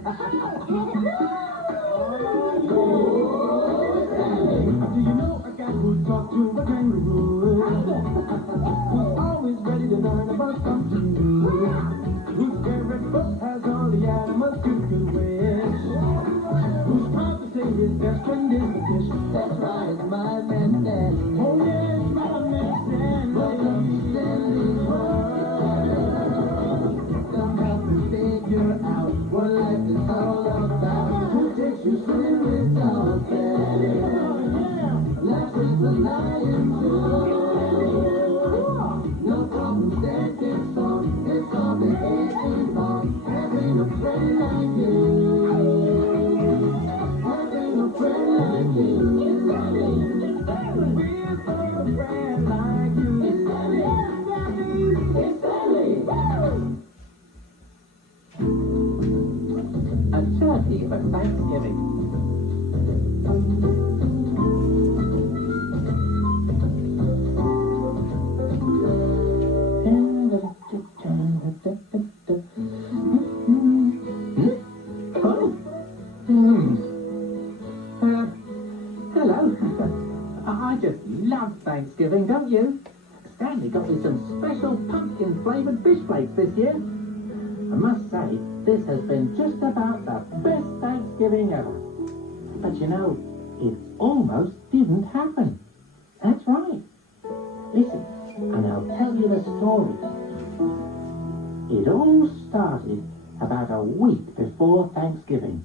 you know a cat who talks to a kangaroo? Who's always ready to learn about something new? Whose favorite book has all the animals you could wish? Who's proud to say his best friend is the fish? That's right, my man Stanley. Oh yes, my man Stanley. Welcome to Stanley's world. Come help me figure out what life is all about. Who takes you swimming with dolphins? Life is a lion too. No problem standing strong. It's complicated wrong. Having a friend like you. Having a friend like you. We're for a friend like you. It's Stanley. A turkey for Thanksgiving. Hello. I just love Thanksgiving, don't you? Stanley got me some special pumpkin-flavoured fish flakes this year. I must say, this has been just about the best Thanksgiving ever. But you know, it almost didn't happen. That's right. Listen, and I'll tell you the story. It all started about a week before Thanksgiving.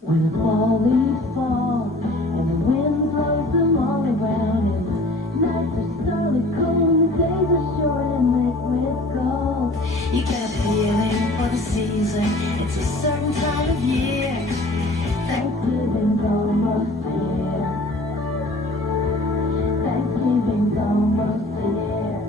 When the fall leaves fall, and the wind blows them all around, and nights are starlit cold, and the days are short and liquid gold. You get a feeling for the season, it's a certain time of year. Thanksgiving's almost here. Thanksgiving's almost here.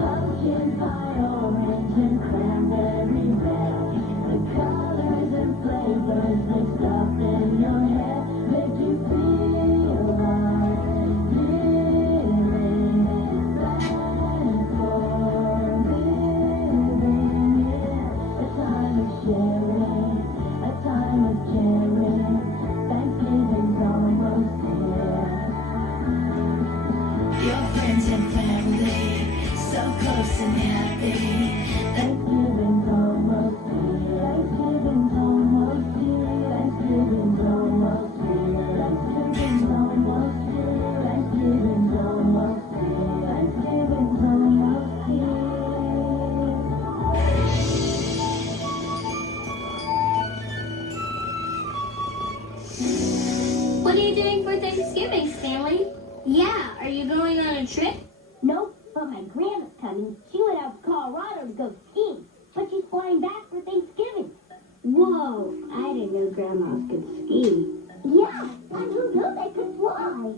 Pumpkin pie, orange and cranberry red. The colors and flavors mixed up in your head make you feel like living. Thankful living, yeah. A time of sharing, a time of caring. Thanksgiving's almost here. Your friends and family, so close and happy. Thanksgiving's almost here. Thanksgiving's almost here. Thanksgiving's almost here. Thanksgiving's almost here. Thanksgiving's almost here. Thanksgiving's almost here. What are you doing for Thanksgiving, Stanley? Yeah, are you going on a trip? Nope, but my grandma's coming. She went out to Colorado to go skiing, but she's flying back for Thanksgiving. Whoa, I didn't know grandmas could ski. Yeah, and who knew they could fly?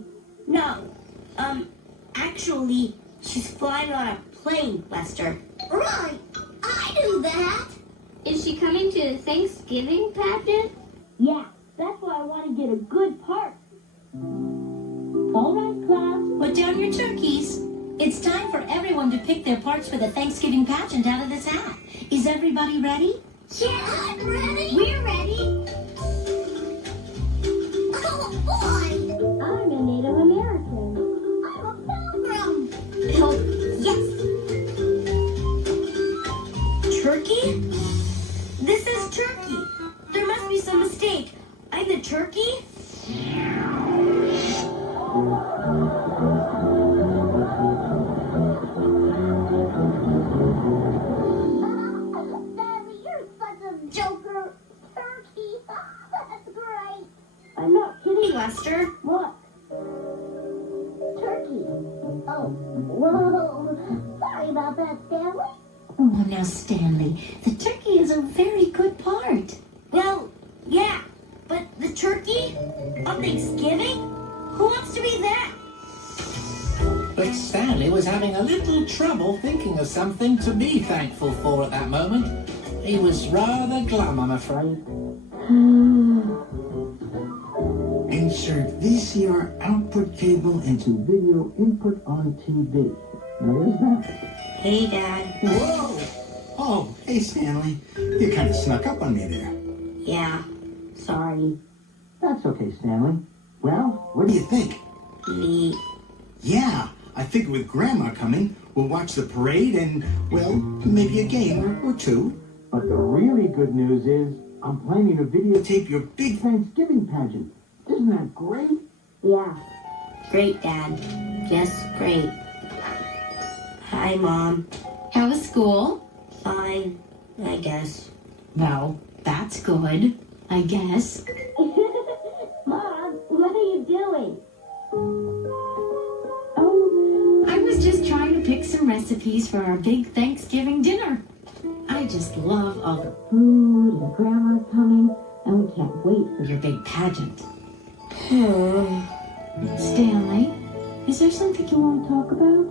No. Actually, she's flying on a plane, Lester. Right, I knew that. Is she coming to the Thanksgiving pageant? Yeah, that's why I want to get a good part. All right, class. Put down your turkeys. It's time for everyone to pick their parts for the Thanksgiving pageant out of this hat. Is everybody ready? Yeah, I'm ready. We're ready. Oh, boy. I'm a Native American. I'm a pilgrim. Oh, yes. Turkey? This is turkey. There must be some mistake. I'm the turkey? Daddy, you're such a joker. Turkey. That's great. I'm not kidding. Lester? What? Turkey. Oh, whoa. Sorry about that, Stanley. Oh, now, Stanley, the turkey is a very good part. Well, yeah. But the turkey? On Thanksgiving? Who wants to be that? But Stanley was having a little trouble thinking of something to be thankful for at that moment. He was rather glum, I'm afraid. Insert VCR output cable into video input on TV. Now where's that? Hey, Dad. Whoa! Oh, hey Stanley. You kind of snuck up on me there. Yeah, sorry. That's okay, Stanley. Well, What do you think? Neat. Yeah, I figure with Grandma coming, we'll watch the parade and, well, maybe a game or two. but the really good news is I'm planning to videotape your big Thanksgiving pageant. Isn't that great? Yeah. Great, Dad. Yes, great. Hi, Mom. How was school? Fine, I guess. Well, that's good, I guess. Mom, what are you doing? Oh, I was just trying to pick some recipes for our big Thanksgiving dinner. I just love all the food, and Grandma's coming, and we can't wait for your big pageant. Stanley, is there something you want to talk about?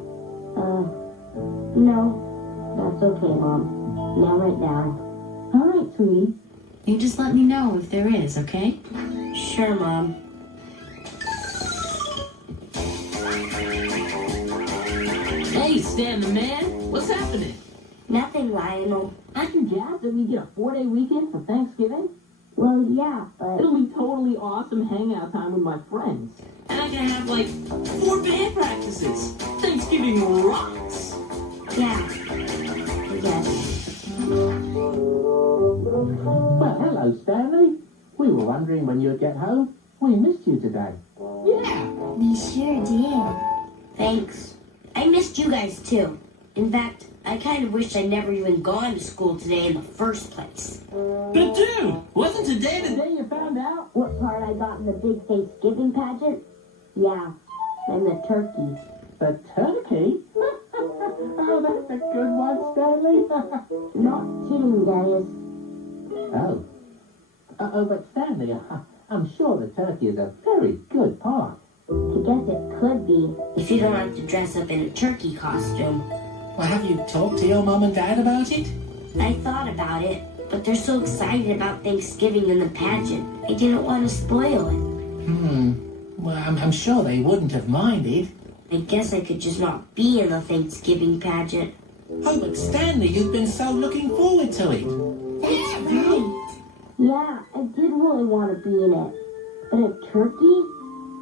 No. That's okay, Mom. Not right now. All right, sweetie. You just let me know if there is, okay? Sure, Mom. Hey, Stan the man, what's happening? Nothing, Lionel. Aren't you jazzed that we get a 4-day weekend for Thanksgiving? Well, yeah, but... It'll be totally awesome hangout time with my friends. And I'm gonna have like 4 band practices. Thanksgiving rocks. Yeah, I guess. Well, hello, Stanley. We were wondering when you'd get home. We missed you today. Yeah. We sure did. Thanks. I missed you guys, too. In fact, I kind of wish I'd never even gone to school today in the first place. But dude, wasn't today the day you found out? What part I got in the big Thanksgiving pageant? Yeah, and the turkey. The turkey? Oh, that's a good one, Stanley. Not kidding, Dennis. Oh. But Stanley, I'm sure the turkey is a very good part. I guess it could be. If you don't have to dress up in a turkey costume. Well, have you talked to your mom and dad about it? I thought about it, but they're so excited about Thanksgiving and the pageant. I didn't want to spoil it. Well, I'm sure they wouldn't have minded. I guess I could just not be in the Thanksgiving pageant. Oh, but Stanley, you've been so looking forward to it. That's right. Yeah, I did really want to be in it. But a turkey?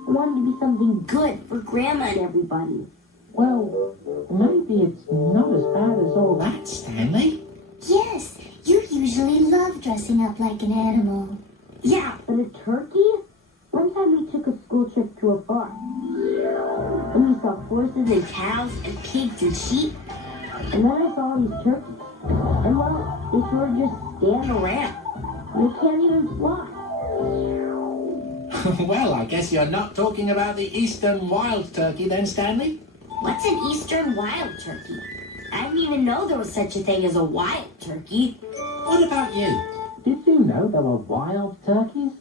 I wanted to be something Good for Grandma and everybody. Well, maybe it's not as bad as all that, Stanley. Yes, you usually love dressing up like an animal. Yeah, But a turkey? One time we took a school trip to a farm. And we saw horses and cows and pigs and sheep. and then I saw all these turkeys. And well, they sort of just stand around. They can't even fly. Well, I guess you're not talking about the eastern wild turkey then, Stanley? What's an eastern wild turkey? I didn't even know there was such a thing as a wild turkey. What about you? Did you know there were wild turkeys?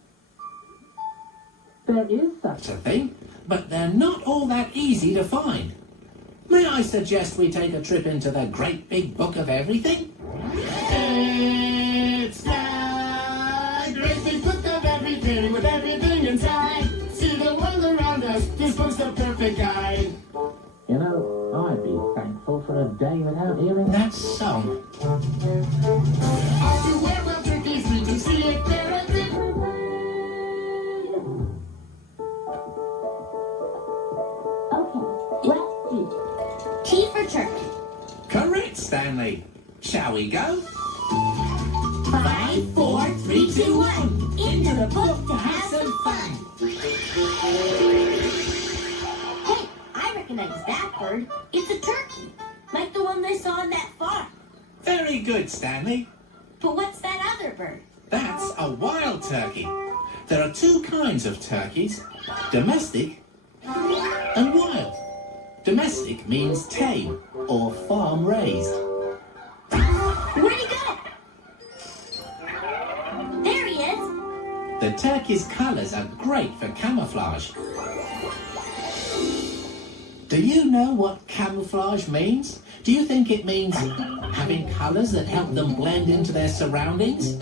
There is such a thing, but they're not all that easy to find. May I suggest we take a trip into the great big book of everything? It's the great big book of everything with everything inside. See the world around us, this book's the perfect guide. You know, I'd be thankful for a day without hearing that song. Everywhere wild turkeys, we can see it there at the Okay, let's see. T for turkey. Correct, Stanley. Shall we go? 5, 4, 3, 2, 1. Into the book to have some fun. Hey, I recognize that bird. It's a turkey. Like the one I saw on that farm. Very good, Stanley. But what's that other bird? That's a wild turkey. There are 2 kinds of turkeys, domestic and wild. Domestic means tame or farm raised. Where'd he go? There he is. The turkey's colours are great for camouflage. Do you know what camouflage means? Do you think it means having colours that help them blend into their surroundings?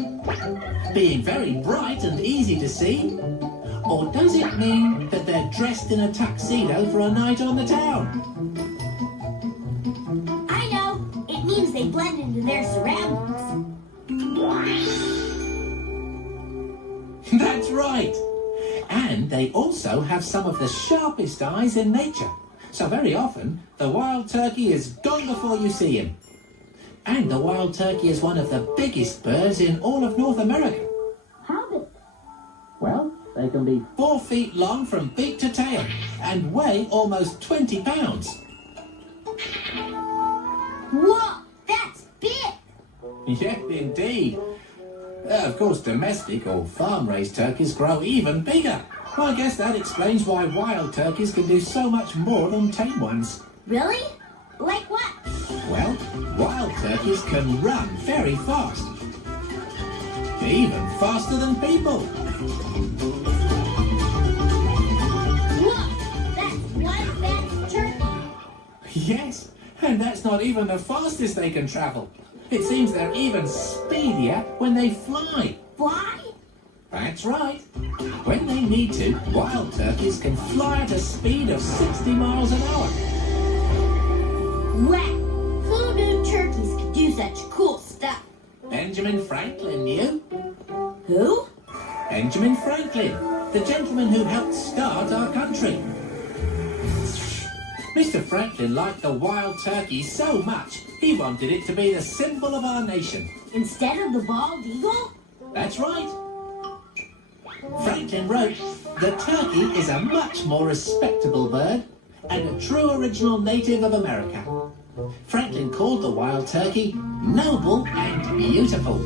Being very bright and easy to see? Or does it mean that they're dressed in a tuxedo for a night on the town? I know. It means they blend into their surroundings. they also have some of the sharpest eyes in nature. So very often, the wild turkey is gone before you see him. And the wild turkey is one of the biggest birds in all of North America. How big? Well, they can be 4 feet long from beak to tail and weigh almost 20 pounds. Whoa, that's big! Yeah, indeed. Of course, domestic or farm-raised turkeys grow even bigger. Well, I guess that explains why wild turkeys can do so much more than tame ones. Really? Like what? Well, wild turkeys can run very fast. Even faster than people. Look, that's one fast turkey. Yes, and that's not even the fastest they can travel. It seems they're even speedier when they fly. Fly? That's right. When they need to, wild turkeys can fly at a speed of 60 miles an hour. Wow, who knew turkeys could do such cool stuff? Benjamin Franklin knew. Who? Benjamin Franklin, the gentleman who helped start our country. Mr. Franklin liked the wild turkey so much, he wanted it to be the symbol of our nation. Instead of the bald eagle? That's right. Franklin wrote, "The turkey is a much more respectable bird and a true original native of America." Franklin called the wild turkey noble and beautiful.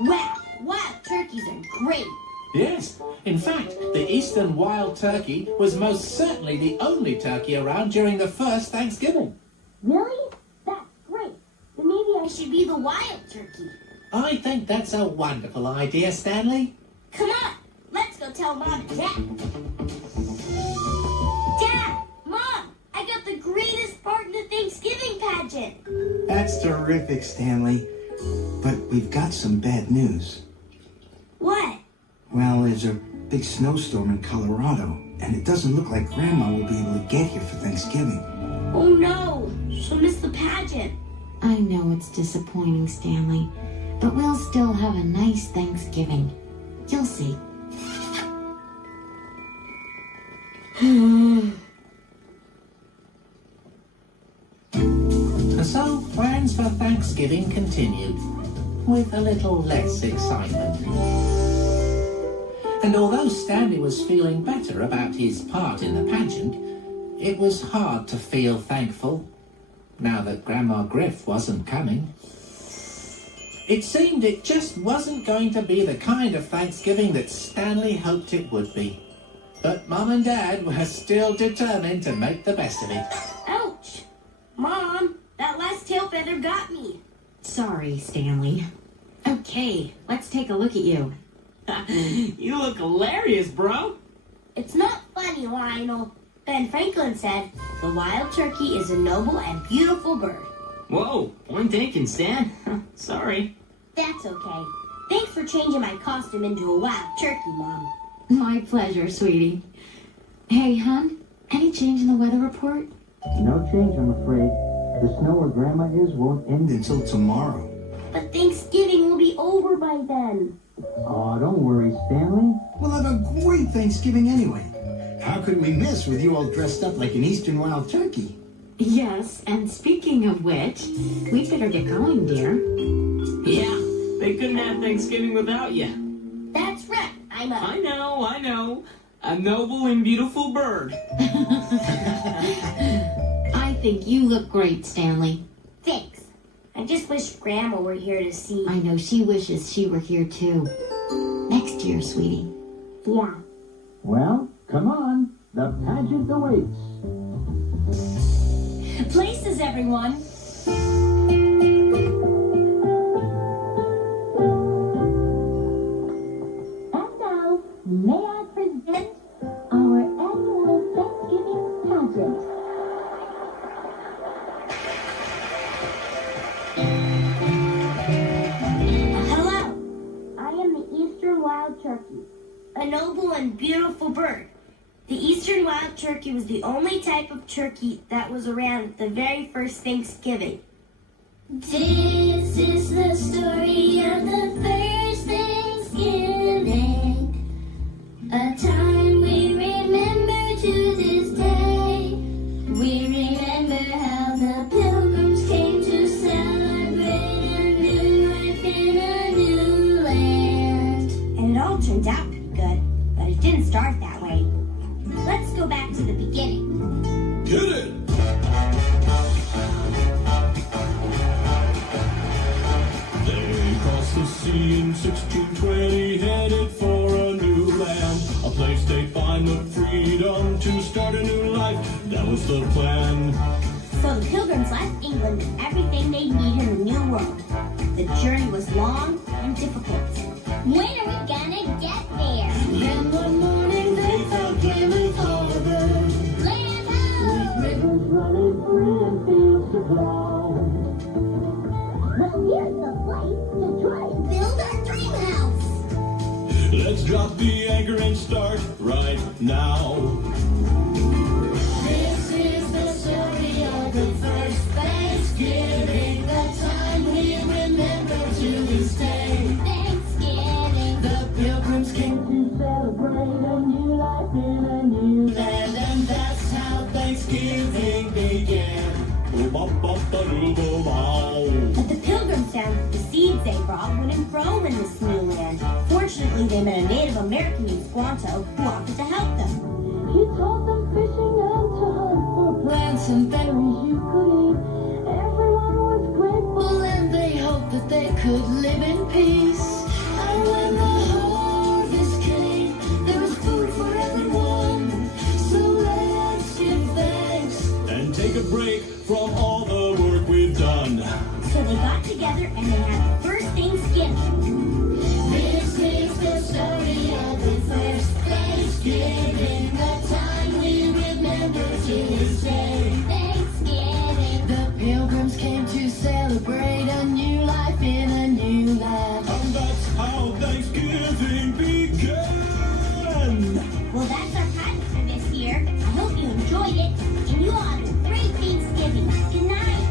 Wow, wild turkeys are great. Yes, in fact, the eastern wild turkey was most certainly the only turkey around during the first Thanksgiving. Really? That's great. Then maybe I should be the wild turkey. I think that's a wonderful idea, Stanley. Come on, let's go tell Mom and Dad. Dad, Mom, I got the greatest part in the Thanksgiving pageant. That's terrific, Stanley. But we've got some bad news. What? Well, there's a big snowstorm in Colorado, and it doesn't look like Grandma will be able to get here for Thanksgiving. Oh no, she'll miss the pageant. I know it's disappointing, Stanley, but we'll still have a nice Thanksgiving. You'll see. So plans for Thanksgiving continued, with a little less excitement. And although Stanley was feeling better about his part in the pageant, it was hard to feel thankful, now that Grandma Griff wasn't coming. It seemed it just wasn't going to be the kind of Thanksgiving that Stanley hoped it would be. But Mom and Dad were still determined to make the best of it. Ouch! Mom, that last tail feather got me. Sorry, Stanley. Okay, let's take a look at you. You look hilarious, bro. It's not funny, Lionel. Ben Franklin said, the wild turkey is a noble and beautiful bird. Whoa, point taken, Stan. Sorry. That's okay. Thanks for changing my costume into a wild turkey, Mom. My pleasure, sweetie. Hey, hon, any change in the weather report? No change, I'm afraid. The snow where Grandma is won't end Until tomorrow. But Thanksgiving will be over by then. Oh, don't worry, Stanley. We'll have a great Thanksgiving anyway. How could we miss with you all dressed up like an eastern wild turkey? Yes, and speaking of which, we better get going, dear. Yeah, they couldn't have Thanksgiving without you. That's right. I know. A noble and beautiful bird. I think you look great, Stanley. Thanks. I just wish Grandma were here to see. I know she wishes she were here too. Next year, sweetie. Yeah. Well, come on. The pageant awaits. Places, everyone. And now, may I present our annual Thanksgiving pageant. Hello. I am the Eastern Wild Turkey. A noble and beautiful bird. The Eastern wild turkey was the only type of turkey that was around at the very first Thanksgiving. This is the story of the first A time we remember to this day. We remember how the Pilgrims came to celebrate a new life in a new land. And it all turned out pretty good, but it didn't start that way. Let's go back to the beginning. Get it! They crossed the sea in 1620, headed for a new land, a place they'd find the freedom to start a new life. That was the plan. So the Pilgrims left England with everything they needed in the new world. The journey was long and difficult. When are we gonna get there? Then one morning they found Plymouth Harbor. Land ho! Rivers running free and fields to plow. Well, here's the place to try and build our dream house. Let's drop the anchor and start right now. This is the story of the first Thanksgiving, the time we remember to this day. Thanksgiving. The Pilgrims came to celebrate a new life in a new land, and that's how Thanksgiving began. But the Pilgrims found that the seeds they brought wouldn't grow in this new land. Fortunately, they met a Native American named Squanto who offered to help them. He taught them fishing and to hunt for plants and berries you could eat. Everyone was grateful and they hoped that they could live in peace. And when the harvest came, there was food for everyone. So let's give thanks And take a break from all the work we've done. So they got together and they had the first Thanksgiving. This is the story of the first Thanksgiving, the time we remember to this day. Thanksgiving. The Pilgrims came to celebrate a new life in a new land. And that's how Thanksgiving began. Well, that's our project for this year. I hope you enjoyed it, and you all have a great Thanksgiving. Good night.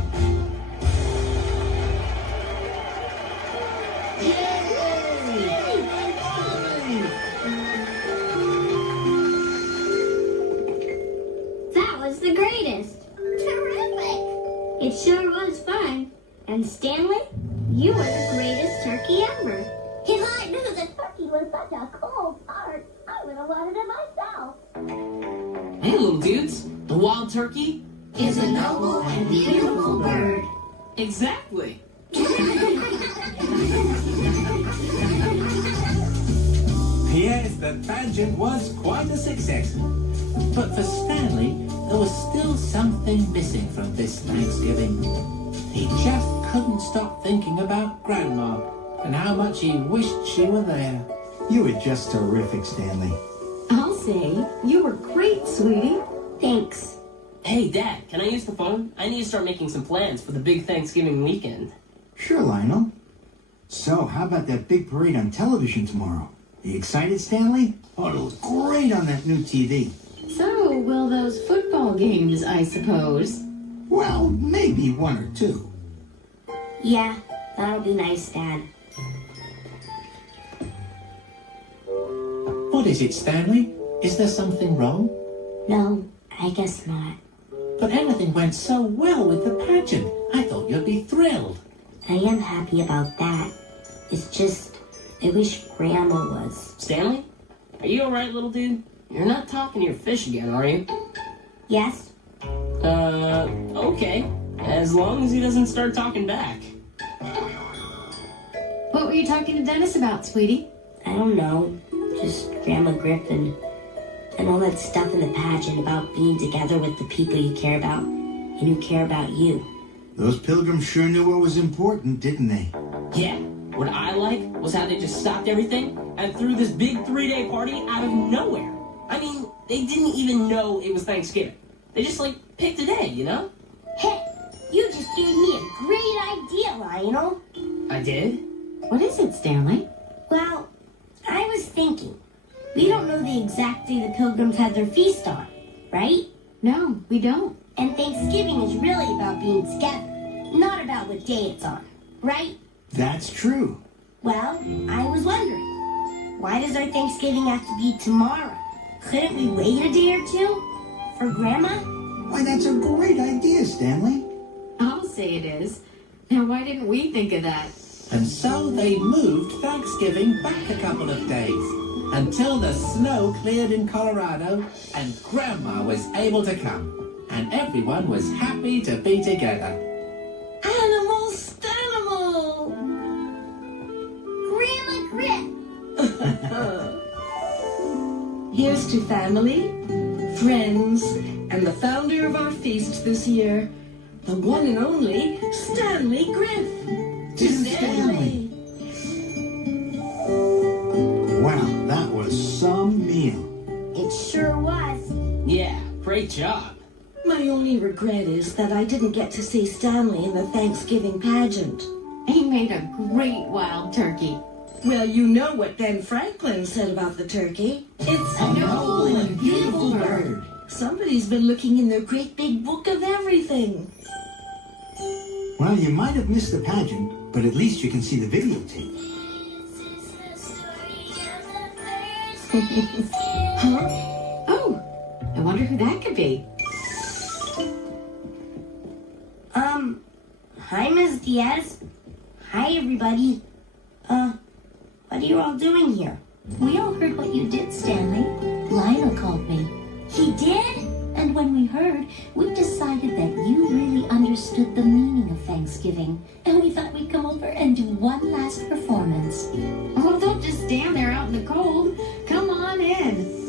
That was the greatest. Terrific. It sure was fun. And Stanley, you were the greatest turkey ever. If I knew that turkey was such a cool part, I would have wanted it myself. Hey, little dudes. The wild turkey? Is a noble and beautiful bird. Exactly. Yes, the pageant was quite a success. But for Stanley, there was still something missing from this Thanksgiving. He just couldn't stop thinking about Grandma and how much he wished she were there. You were just terrific, Stanley. I'll say, you were great, sweetie. Thanks. Hey, Dad, can I use the phone? I need to start making some plans for the big Thanksgiving weekend. Sure, Lionel. So, how about that big parade on television tomorrow? Are you excited, Stanley? Oh, it'll look great on that new TV. So, will those football games, I suppose? Well, maybe one or two. Yeah, that'll be nice, Dad. What is it, Stanley? Is there something wrong? No, I guess not. But everything went so well with the pageant. I thought you'd be thrilled. I am happy about that. It's just, I wish Grandma was. Stanley? Are you alright, little dude? You're not talking to your fish again, are you? Yes? Okay. As long as he doesn't start talking back. What were you talking to Dennis about, sweetie? I don't know. Just Grandma Griffin. And all that stuff in the pageant about being together with the people you care about and who care about you. Those pilgrims sure knew what was important, didn't they? Yeah. What I like was how they just stopped everything and threw this big 3-day party out of nowhere. I mean, they didn't even know it was Thanksgiving. They just, picked a day, you know? Hey, you just gave me a great idea, Lionel. I did? What is it, Stanley? Well, I was thinking. We don't know the exact day the Pilgrims had their feast on, right? No, we don't. And Thanksgiving is really about being together, not about what day it's on, right? That's true. Well, I was wondering, Why does our Thanksgiving have to be tomorrow? Couldn't we wait a day or two? For Grandma? Why, that's a great idea, Stanley. I'll say it is. Now, why didn't we think of that? And so they moved Thanksgiving back a couple of days until the snow cleared in Colorado and Grandma was able to come. And everyone was happy to be together. Animal Stanimal! Grandma Grip. Here's to family, friends, and the founder of our feast this year, the one and only Stanley Griff. To Stanley. Wow, that was some meal. It sure was. Yeah, great job. My only regret is that I didn't get to see Stanley in the Thanksgiving pageant. He made a great wild turkey. Well, you know what Ben Franklin said about the turkey. It's A noble and beautiful bird. Somebody's been looking in their great big book of everything. Well, you might have missed the pageant, but at least you can see the videotape. Huh? Oh, I wonder who that could be. Hi, Ms. Diaz. Hi, everybody. What are you all doing here? We all heard what you did, Stanley. Lionel called me. He did? And when we heard, we decided that you really understood the meaning of Thanksgiving. And we thought we'd come over and do one last performance. Oh, don't just stand there out in the cold. Come on in.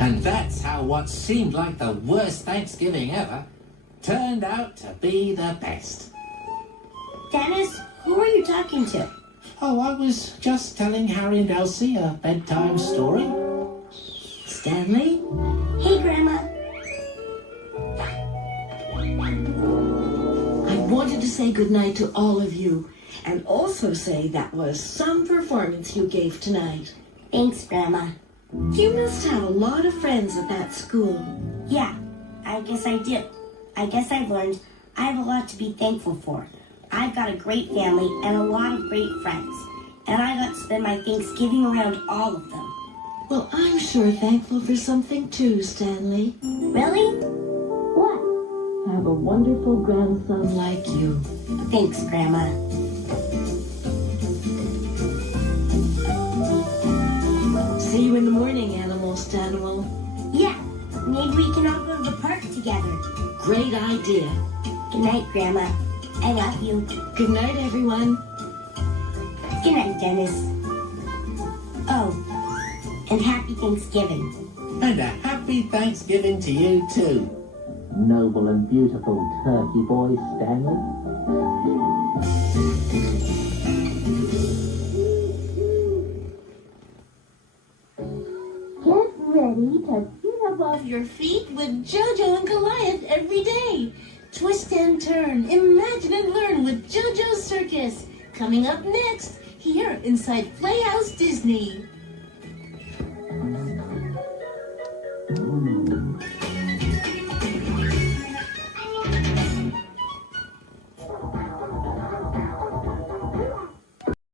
And that's how what seemed like the worst Thanksgiving ever turned out to be the best. Dennis, who are you talking to? Oh, I was just telling Harry and Elsie a bedtime story. Stanley? Hey, Grandma. I wanted to say goodnight to all of you, and also say that was some performance you gave tonight. Thanks, Grandma. You must have a lot of friends at that school. Yeah, I guess I do. I guess I've learned I have a lot to be thankful for. I've got a great family and a lot of great friends. And I got to spend my Thanksgiving around all of them. Well, I'm sure thankful for something too, Stanley. Really? What? Have a wonderful grandson like you. Thanks, Grandma. See you in the morning, Animal Stanimal. Yeah, maybe we can all go to the park together. Great idea. Good night, Grandma. I love you. Good night, everyone. Good night, Dennis. Oh, and happy Thanksgiving. And a happy Thanksgiving to you too. Noble and beautiful turkey boy, Stanley. Get ready to sit above your feet with JoJo and Goliath every day. Twist and turn, imagine and learn with JoJo's Circus. Coming up next, here inside Playhouse Disney.